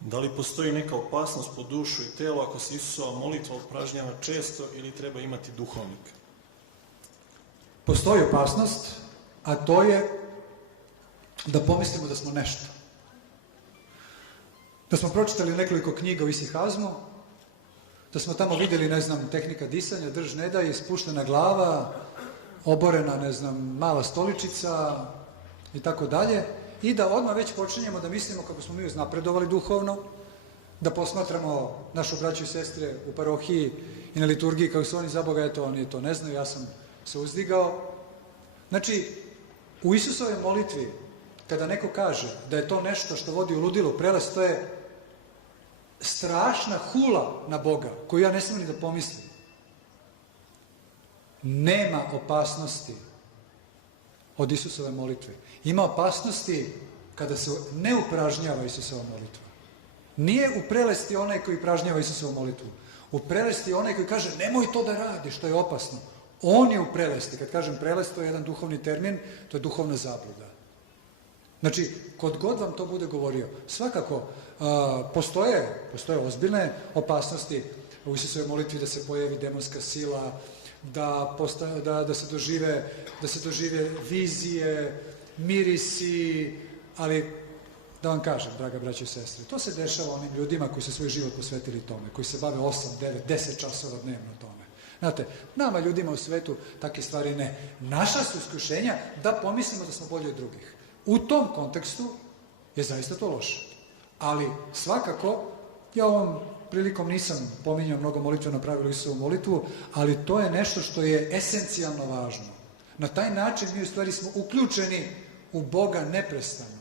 Da li postoji neka opasnost po dušu i telo ako se Isusova molitva upražnjava često ili treba imati duhovnika? Postoji opasnost, a to je da pomislimo da smo nešto. Da smo pročitali nekoliko knjiga o isihazmu, da smo tamo vidjeli, ne znam, tehnika disanja, drž ne daj, spuštena glava, oborena, ne znam, mala stoličica i tako dalje, i da odmah već počinjemo da mislimo kako smo mi uznapredovali duhovno, da posmatramo našu braću i sestre u parohiji i na liturgiji kako su oni za Boga, eto, oni to ne znaju, ja sam se uzdigao. Znači, u Isusovoj molitvi, kada neko kaže da je to nešto što vodi u ludilu, prelest, to je strašna hula na Boga, koju ja ne smijem ni da pomislim. Nema opasnosti od Isusove molitve. Ima opasnosti kada se ne upražnjava Isusova molitva. Nije u prelesti onaj koji pražnjava Isusovu molitvu. U prelesti je onaj koji kaže nemoj to da radiš, što je opasno. On je u prelesti. Kad kažem prelest, to je jedan duhovni termin, to je duhovna zabluda. Znači, kod god vam to bude govorio, svakako postoje ozbiljne opasnosti u Isusovoj molitvi da se pojavi demonska sila, da se dožive vizije, mirisi, ali da vam kažem, draga braćo i sestre, to se dešava onim ljudima koji su svoj život posvetili tome, koji se bave 8, 9, 10 časova dnevno tome. Znate, nama ljudima u svetu takve stvari ne. Naša su iskušenja da pomislimo da smo bolji od drugih. U tom kontekstu je zaista to loše. Ali svakako, ja ovom prilikom nisam pominjao mnogo molitveno pravilo Isusovu molitvu, ali to je nešto što je esencijalno važno. Na taj način mi u stvari smo uključeni u Boga neprestano.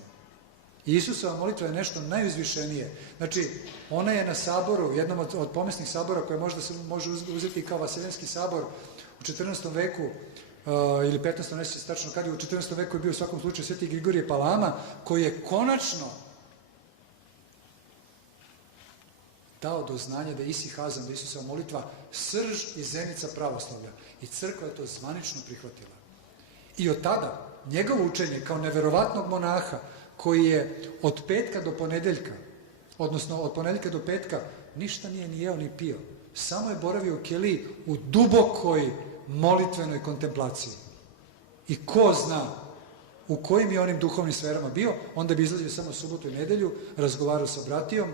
I Isusova molitva je nešto najuzvišenije. Znači, ona je na saboru, jednom od pomesnih sabora koje možda se može uzeti kao Vaseljenski sabor u 14. veku ili 15. ne se tačno kad je, u 14. veku je bio u svakom slučaju Sveti Grigorije Palama, koji je konačno dao do znanja da je isihazam, da je Isusova molitva srž i zenica pravoslavlja. I crkva je to zvanično prihvatila. I od tada, njegovo učenje kao neverovatnog monaha, koji je od petka do ponedeljka, odnosno od ponedeljka do petka, ništa nije ni jeo ni pio. Samo je boravio u keliji u dubokoj molitvenoj kontemplaciji. I ko zna u kojim je onim duhovnim sferama bio, onda bi izlazio samo subotu i nedelju, razgovarao sa bratijom,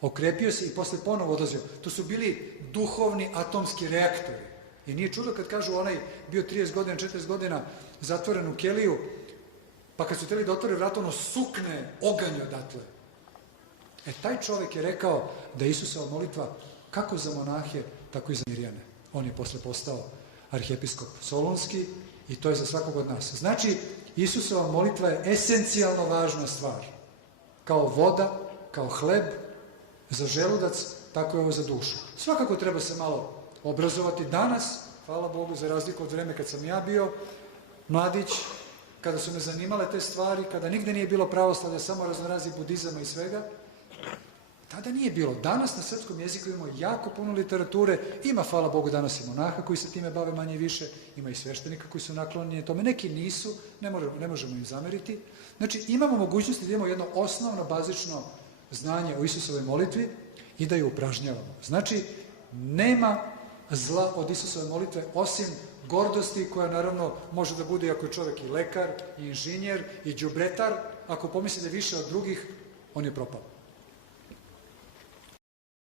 okrepio se i posle ponovo odlazio. To su bili duhovni atomski reaktori. I nije čudo kad kažu onaj bio 30 godina, 40 godina zatvoren u keliju, pa kad su htjeli da otvore vrat, ono sukne oganj odatle. Taj čovjek je rekao da je Isusova molitva kako za monahe, tako i za Mirjane. On je posle postao arhijepiskop Solunski i to je za svakog od nas. Znači, Isusova molitva je esencijalno važna stvar. Kao voda, kao hleb, za želudac, tako je ovo za dušu. Svakako treba se malo obrazovati danas, hvala Bogu, za razliku od vreme kad sam ja bio mladić, kada su me zanimale te stvari, kada nigde nije bilo pravoslavlja, samo raznorazi budizama i svega, tada nije bilo. Danas na srpskom jeziku imamo jako puno literature, ima, hvala Bogu, danas i monaha koji se time bave manje i više, ima i sveštenika koji su naklonjeni tome, neki nisu, ne možemo im zameriti. Znači, imamo mogućnosti da imamo jedno osnovno, bazično znanje o Isusovoj molitvi i da ju upražnjavamo. Znači, nema zla od Isusove molitve, osim gordosti koja naravno može da bude ako je čovjek i lekar, i inženjer, i đubretar, ako pomisli da je više od drugih, on je propao.